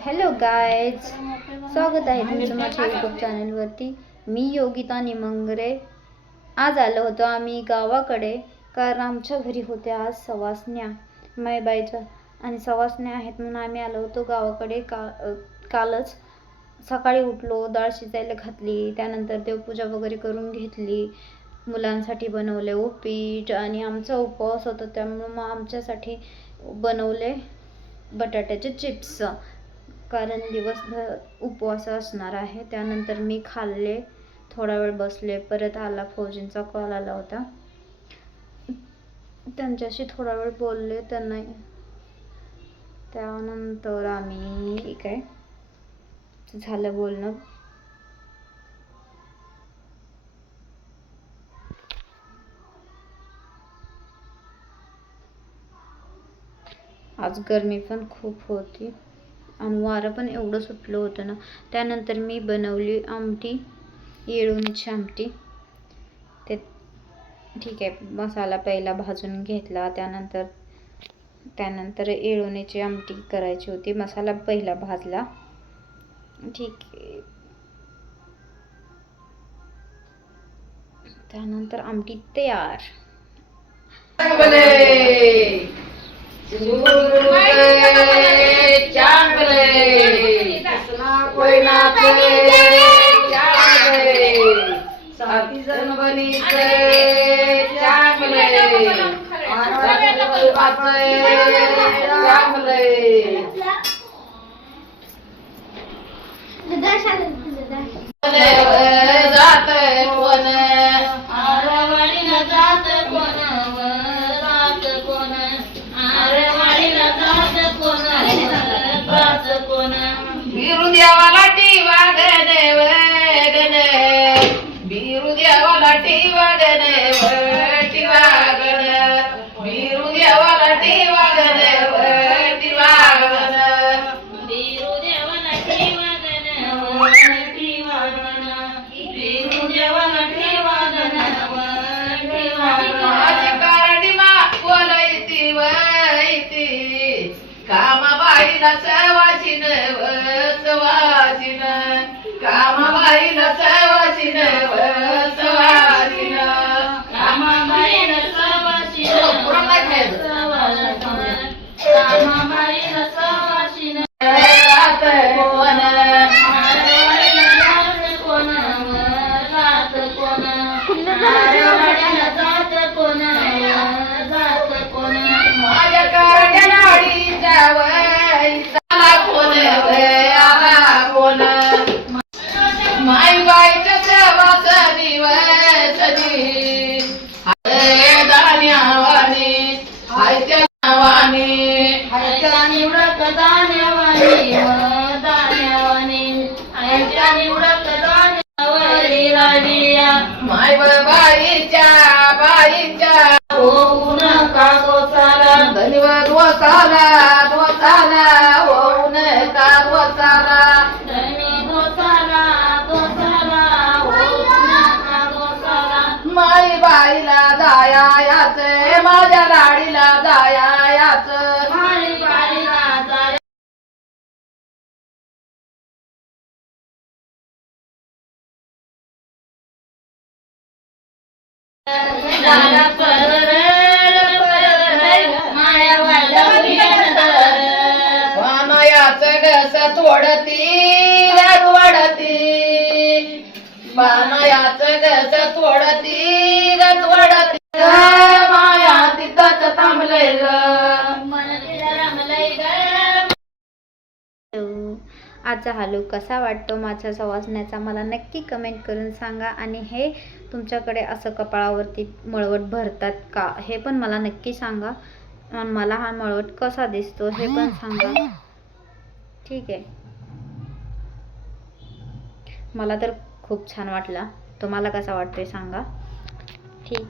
Hello guys, स्वागत आहे तुमचं माझ्या यूट्यूब चॅनलवरती. मी योगिता निमंगरे. आज आलो होतो आम्ही गावाकडे, कारण आमच्या घरी होत्या आज सवासण्या, मायबाईच्या आणि सवासण्या आहेत म्हणून आम्ही आलो होतो गावाकडे. कालच सकाळी उठलो, डाळ शिजायला घातली, त्यानंतर देवपूजा वगैरे करून घेतली, मुलांसाठी बनवले उपीट आणि आमचा उपवास होता त्यामुळे मग आमच्यासाठी बनवले बटाट्याचे चिप्स, कारण दिवसभर उपवास असणार आहे. त्यानंतर मी खाल्ले, थोडा वेळ बसले, परत आला फौजींचा कॉल आला होता, त्यांच्याशी थोडा वेळ बोलले त्यांना. त्यानंतर आम्ही काय झालं बोलणं. आज गरमी पण खूप होती आणि वारं पण एवढं सुटलं होतं ना. त्यानंतर मी बनवली आमटी, येळवणीची आमटी. ते ठीक आहे, मसाला पहिला भाजून घेतला, त्यानंतर येळवणीची आमटी करायची होती. मसाला पहिला भाजला, ठीक आहे. त्यानंतर आमटी तयार. बिरू देवाला टिवा गणे गणे, बिरू देवाला टिवा गणे टिवा गणे, बिरू देवाला टिवा गणे टिवा गणे, बिरू देवाला टिवा गणे टिवा गणे, बिरू देवाला टिवा गणे टिवा गणे. माझी कारडी मा बोलायती वैती, कामाबाईला सवाशीन सवाशीन, कामाबाईला सवाशीन सवाशीन, कामाबाईला सवाशीन कामाबाईला सवाशीन. रात कोण कोण रात कोण, नारवाड्याला जात कोण जात कोण, माझ्या कारड्या नाडी जावई कोण आला कोण, माईबाईच्या सेवासनी वसनी, दान्यावानी हायच्या नावानी, हायच्या निवडक दान्यावानी दान्यावानी, हायच्या निवडक दान्यावानी राणीया, मायबाईच्या बाईच्या होऊ नका गोसाला, धन्यवाद गोसाला गोसाला होऊ नका गोसाला, धनी गोसाला गोसाला होऊ नका गोसाला. माई बाईला जाया याच, माझ्या लाडीला जाया याच, माई बाईला जाया. थोडती रगवडती, पानयाच गस थोडती रगवडती, माया तिथंच थांबलंय ग मन तिला रमलंय ग. आजचा हा लूक कसा वाटतो माझ्या सवासण्याचा मला नक्की कमेंट करून सांगा. आणि हे तुमच्याकडे असं कपाळावरती मळवट भरतात का हे पण मला नक्की सांगा. आणि मला हा मळवट कसा दिसतो हे पण सांगा, ठीक आहे. मला तर खूप छान वाटला, तुम्हाला कसा वाटतोय सांगा, ठीक.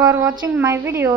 For watching my videos.